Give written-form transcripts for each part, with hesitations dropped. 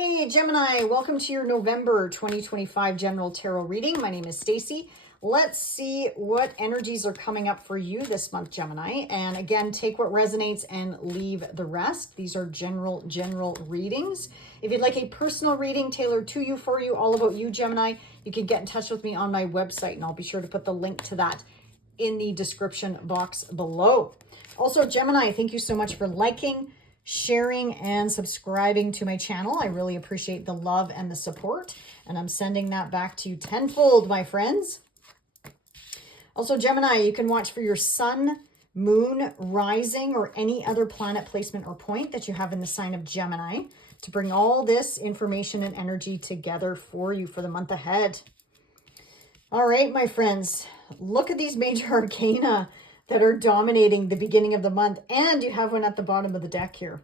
Hey Gemini, welcome to your November 2025 general tarot reading. My name is Stacy. Let's see what energies are coming up for you this month, Gemini. And again, take what resonates and leave the rest. These are general readings. If you'd like a personal reading tailored to you, for you, all about you, Gemini, you can get in touch with me on my website, and I'll be sure to put the link to that in the description box below. Also, Gemini, thank you so much for liking, sharing, and subscribing to my channel. I really appreciate the love and the support, and I'm sending that back to you tenfold, my friends. Also, Gemini, you can watch for your sun, moon, rising, or any other planet placement or point that you have in the sign of Gemini to bring all this information and energy together for you for the month ahead. All right, my friends, look at these major arcana that are dominating the beginning of the month, and you have one at the bottom of the deck here.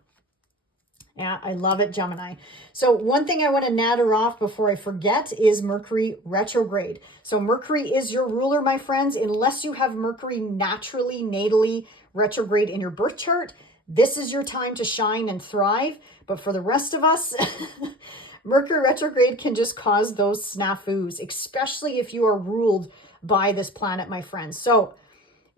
Yeah, I love it, Gemini. So one thing I want to natter off before I forget is Mercury retrograde. So Mercury is your ruler, my friends. Unless you have Mercury naturally, natally retrograde in your birth chart, this is your time to shine and thrive. But for the rest of us, Mercury retrograde can just cause those snafus, especially if you are ruled by this planet, my friends. So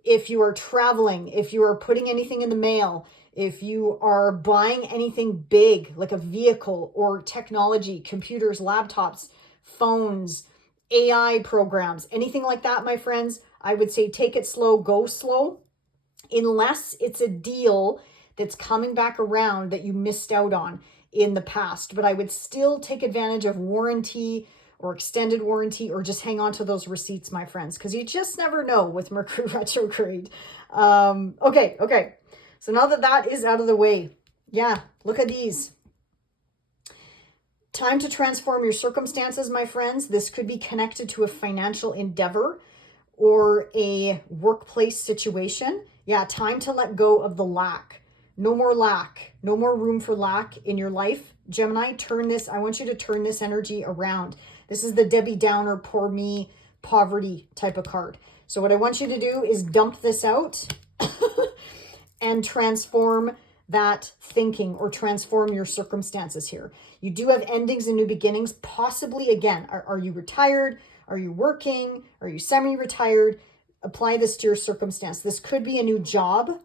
if you are traveling, if you are putting anything in the mail, if you are buying anything big, like a vehicle or technology, computers, laptops, phones, AI programs, anything like that, my friends, I would say take it slow, go slow, unless it's a deal that's coming back around that you missed out on in the past. But I would still take advantage of warranty or extended warranty, or just hang on to those receipts, my friends, because you just never know with Mercury retrograde. Okay. So now that that is out of the way, yeah, look at these. Time to transform your circumstances, my friends. This could be connected to a financial endeavor or a workplace situation. Yeah, time to let go of the lack. No more lack. No more room for lack in your life. Gemini, I want you to turn this energy around. This is the Debbie Downer, poor me, poverty type of card. So what I want you to do is dump this out and transform that thinking, or transform your circumstances here. You do have endings and new beginnings, possibly. Again, are you retired? Are you working? Are you semi-retired? Apply this to your circumstance. This could be a new job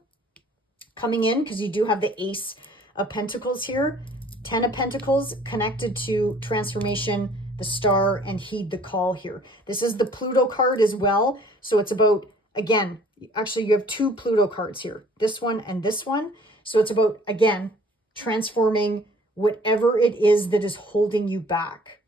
coming in, because you do have the Ace of Pentacles here. 10 of Pentacles connected to transformation, the star, and heed the call here. This is the Pluto card as well. So it's about, again, actually you have two Pluto cards here, this one and this one. So it's about, again, transforming whatever it is that is holding you back.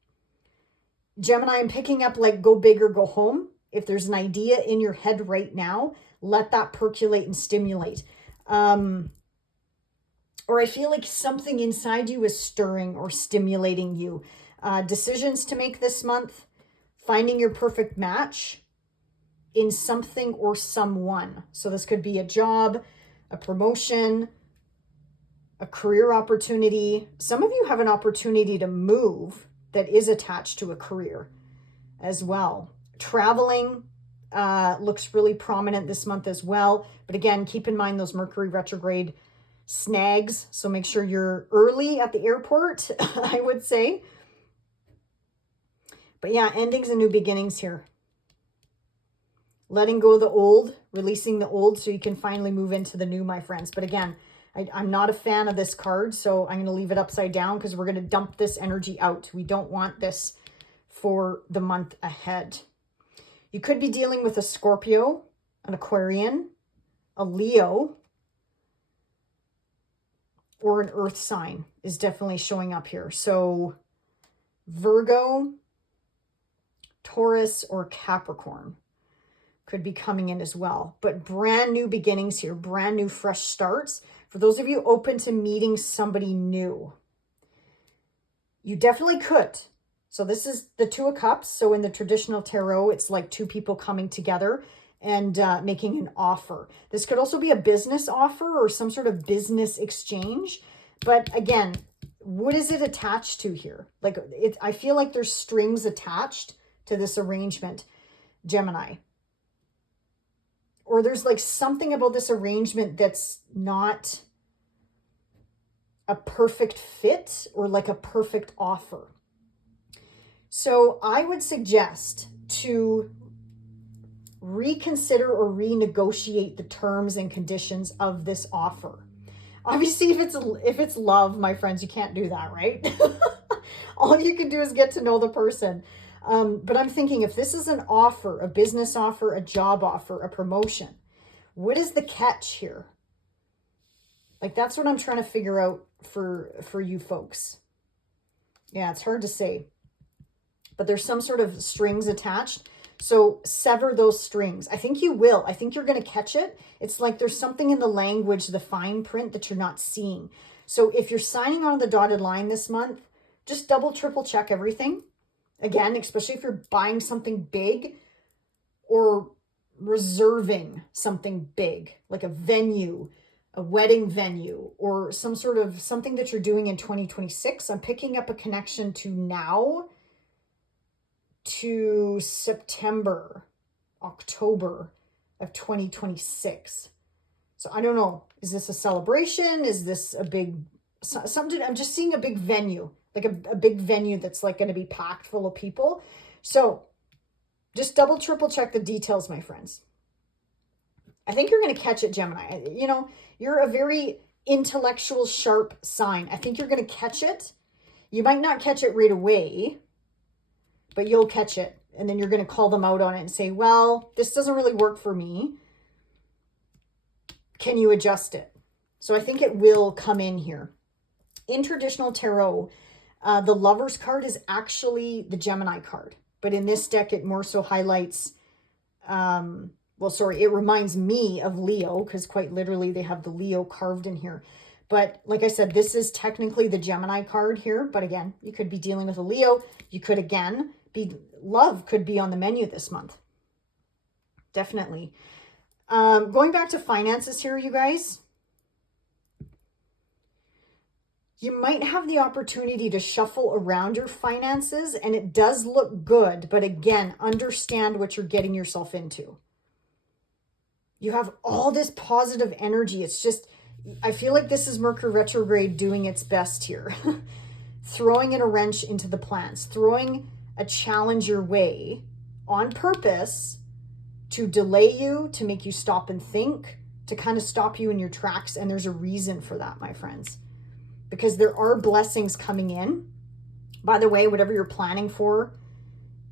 Gemini, I'm picking up like go big or go home. If there's an idea in your head right now, let that percolate and stimulate. Or I feel like something inside you is stirring or stimulating you. Decisions to make this month, finding your perfect match in something or someone. So this could be a job, a promotion, a career opportunity. Some of you have an opportunity to move that is attached to a career as well. Traveling looks really prominent this month as well. But again, keep in mind those Mercury retrograde snags. So make sure you're early at the airport, I would say. But yeah, endings and new beginnings here. Letting go of the old, releasing the old so you can finally move into the new, my friends. But again, I'm not a fan of this card, so I'm going to leave it upside down because we're going to dump this energy out. We don't want this for the month ahead. You could be dealing with a Scorpio, an Aquarian, a Leo, or an earth sign is definitely showing up here. So Virgo, Taurus, or Capricorn could be coming in as well. But brand new beginnings here, brand new fresh starts. For those of you open to meeting somebody new, you definitely could. So this is the Two of Cups. So in the traditional tarot, it's like two people coming together and making an offer. This could also be a business offer or some sort of business exchange. But again, what is it attached to here? Like I feel like there's strings attached to this arrangement, Gemini. Or there's like something about this arrangement that's not a perfect fit or like a perfect offer. So I would suggest to reconsider or renegotiate the terms and conditions of this offer. Obviously, if it's love, my friends, you can't do that, right? All you can do is get to know the person. But I'm thinking, if this is an offer, a business offer, a job offer, a promotion, what is the catch here? Like, that's what I'm trying to figure out for you folks. Yeah, it's hard to say. But there's some sort of strings attached. So sever those strings. I think you will. I think you're going to catch it. It's like there's something in the language, the fine print that you're not seeing. So if you're signing on the dotted line this month, just double, triple check everything. Again, especially if you're buying something big or reserving something big, like a venue, a wedding venue, or some sort of something that you're doing in 2026. I'm picking up a connection to now to September, October of 2026. So I don't know. Is this a celebration? Is this a big something? I'm just seeing a big venue, like a big venue that's like going to be packed full of people. So just double, triple check the details, my friends. I think you're going to catch it, Gemini. You know, you're a very intellectual, sharp sign. I think you're going to catch it. You might not catch it right away, but you'll catch it. And then you're going to call them out on it and say, well, this doesn't really work for me. Can you adjust it? So I think it will come in here. In traditional tarot, the Lover's card is actually the Gemini card. But in this deck, it more so highlights, it reminds me of Leo, because quite literally they have the Leo carved in here. But like I said, this is technically the Gemini card here. But again, you could be dealing with a Leo. You could, again, love could be on the menu this month. Definitely. Going back to finances here, you guys. You might have the opportunity to shuffle around your finances, and it does look good. But again, understand what you're getting yourself into. You have all this positive energy. It's just, I feel like this is Mercury retrograde doing its best here. Throwing in a wrench into the plans, throwing a challenge your way on purpose to delay you, to make you stop and think, to kind of stop you in your tracks. And there's a reason for that, my friends, because there are blessings coming in. By the way, whatever you're planning for,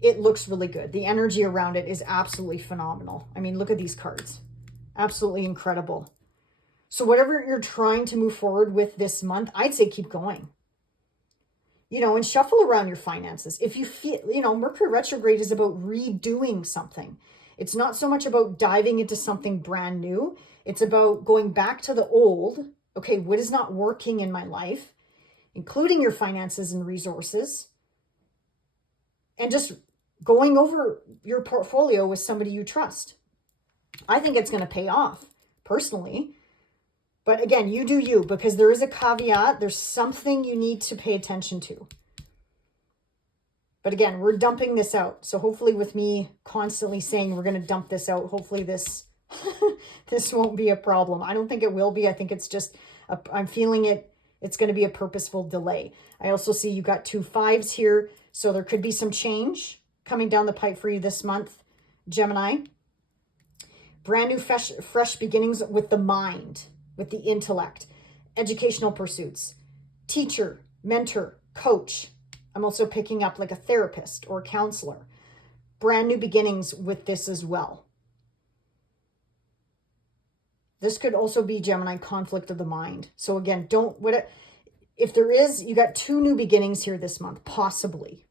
it looks really good. The energy around it is absolutely phenomenal. I mean, look at these cards. Absolutely incredible. So whatever you're trying to move forward with this month, I'd say keep going. You know, and shuffle around your finances. If you feel, you know, Mercury retrograde is about redoing something. It's not so much about diving into something brand new. It's about going back to the old. Okay, what is not working in my life, including your finances and resources, and just going over your portfolio with somebody you trust. I think it's going to pay off personally. But again, you do you, because there is a caveat. There's something you need to pay attention to. But again, we're dumping this out. So hopefully with me constantly saying we're going to dump this out, hopefully this this won't be a problem. I don't think it will be. I think it's just, I'm feeling it. It's going to be a purposeful delay. I also see you got 2 5s here. So there could be some change coming down the pipe for you this month, Gemini. Brand new fresh beginnings with the mind, with the intellect, educational pursuits, teacher, mentor, coach. I'm also picking up like a therapist or a counselor. Brand new beginnings with this as well. This could also be, Gemini, conflict of the mind. So again, if there is, you got 2 new beginnings here this month, possibly.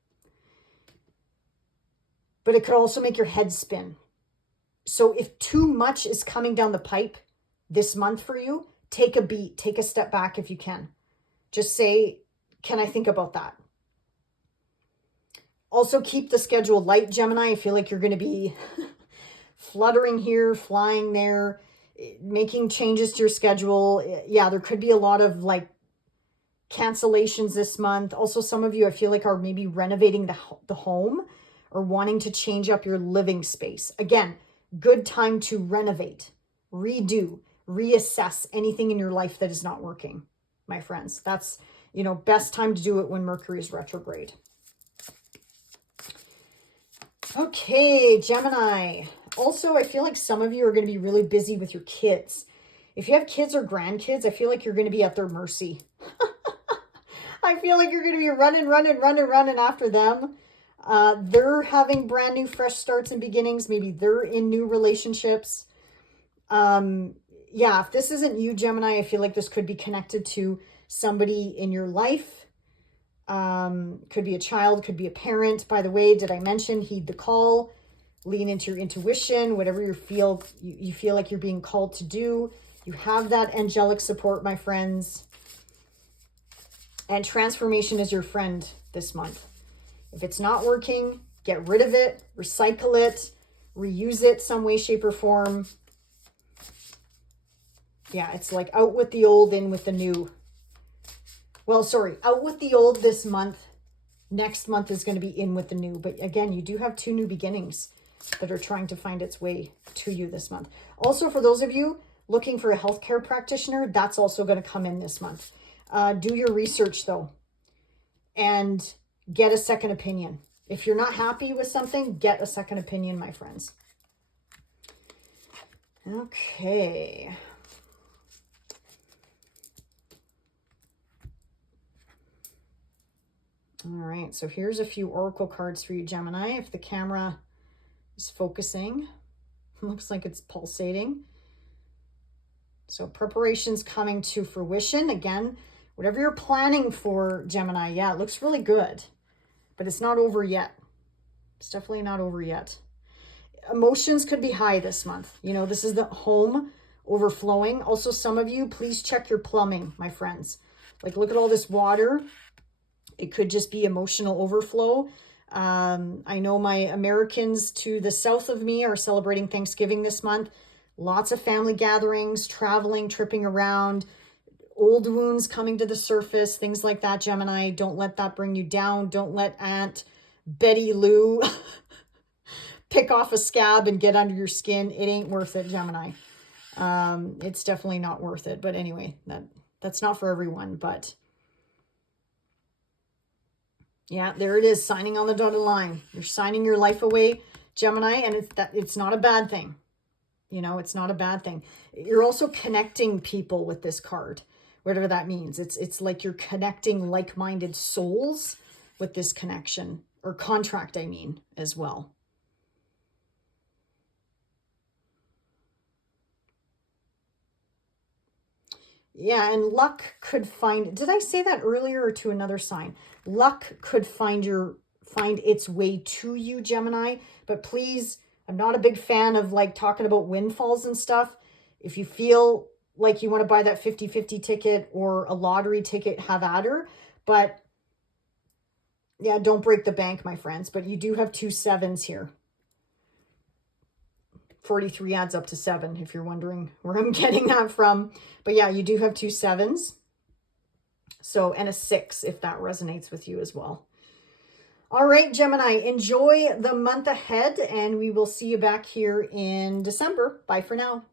But it could also make your head spin. So if too much is coming down the pipe this month for you, take a beat, take a step back if you can. Just say, can I think about that? Also keep the schedule light, Gemini. I feel like you're going to be fluttering here, flying there, making changes to your schedule. Yeah, there could be a lot of like cancellations this month. Also, some of you, I feel like, are maybe renovating the home or wanting to change up your living space. Again, good time to renovate, redo, reassess anything in your life that is not working. my friends. That's, you know, best time to do it when Mercury is retrograde. Okay, Gemini. Also, I feel like some of you are going to be really busy with your kids. If you have kids or grandkids, I feel like you're going to be at their mercy. I feel like you're going to be running after them. They're having brand new, fresh starts and beginnings. Maybe they're in new relationships. Yeah, if this isn't you, Gemini, I feel like this could be connected to somebody in your life. Could be a child, could be a parent. By the way, did I mention heed the call, lean into your intuition, whatever you feel like you're being called to do. You have that angelic support, my friends. And transformation is your friend this month. If it's not working, get rid of it, recycle it, reuse it some way, shape, or form. Yeah, it's like out with the old, in with the new. Well, sorry, out with the old this month. Next month is going to be in with the new. But again, you do have 2 new beginnings that are trying to find its way to you this month. Also, for those of you looking for a healthcare practitioner, that's also going to come in this month. Do your research, though, and get a second opinion. If you're not happy with something, get a second opinion, my friends. Okay. All right, so here's a few oracle cards for you, Gemini. If the camera is focusing, looks like it's pulsating. So preparation's coming to fruition. Again, whatever you're planning for, Gemini, yeah, it looks really good, but it's not over yet. It's definitely not over yet. Emotions could be high this month. You know, this is the home overflowing. Also, some of you, please check your plumbing, my friends. Like, look at all this water. It could just be emotional overflow. I know my Americans to the south of me are celebrating Thanksgiving this month. Lots of family gatherings, traveling, tripping around, old wounds coming to the surface, things like that, Gemini. Don't let that bring you down. Don't let Aunt Betty Lou pick off a scab and get under your skin. It ain't worth it, Gemini. It's definitely not worth it. But anyway, that's not for everyone. But yeah, there it is, signing on the dotted line. You're signing your life away, Gemini, and it's not a bad thing. You know, it's not a bad thing. You're also connecting people with this card, whatever that means. It's like you're connecting like-minded souls with this connection, or contract, I mean, as well. Yeah, and luck could find, did I say that earlier or to another sign? Luck could find its way to you, Gemini, but please, I'm not a big fan of like talking about windfalls and stuff. If you feel like you want to buy that 50-50 ticket or a lottery ticket, have at her. But yeah, don't break the bank, my friends. But you do have 2 7s here. 43 adds up to 7, if you're wondering where I'm getting that from. But yeah, you do have 2 7s. So, and a 6, if that resonates with you as well. All right, Gemini, enjoy the month ahead, and we will see you back here in December. Bye for now.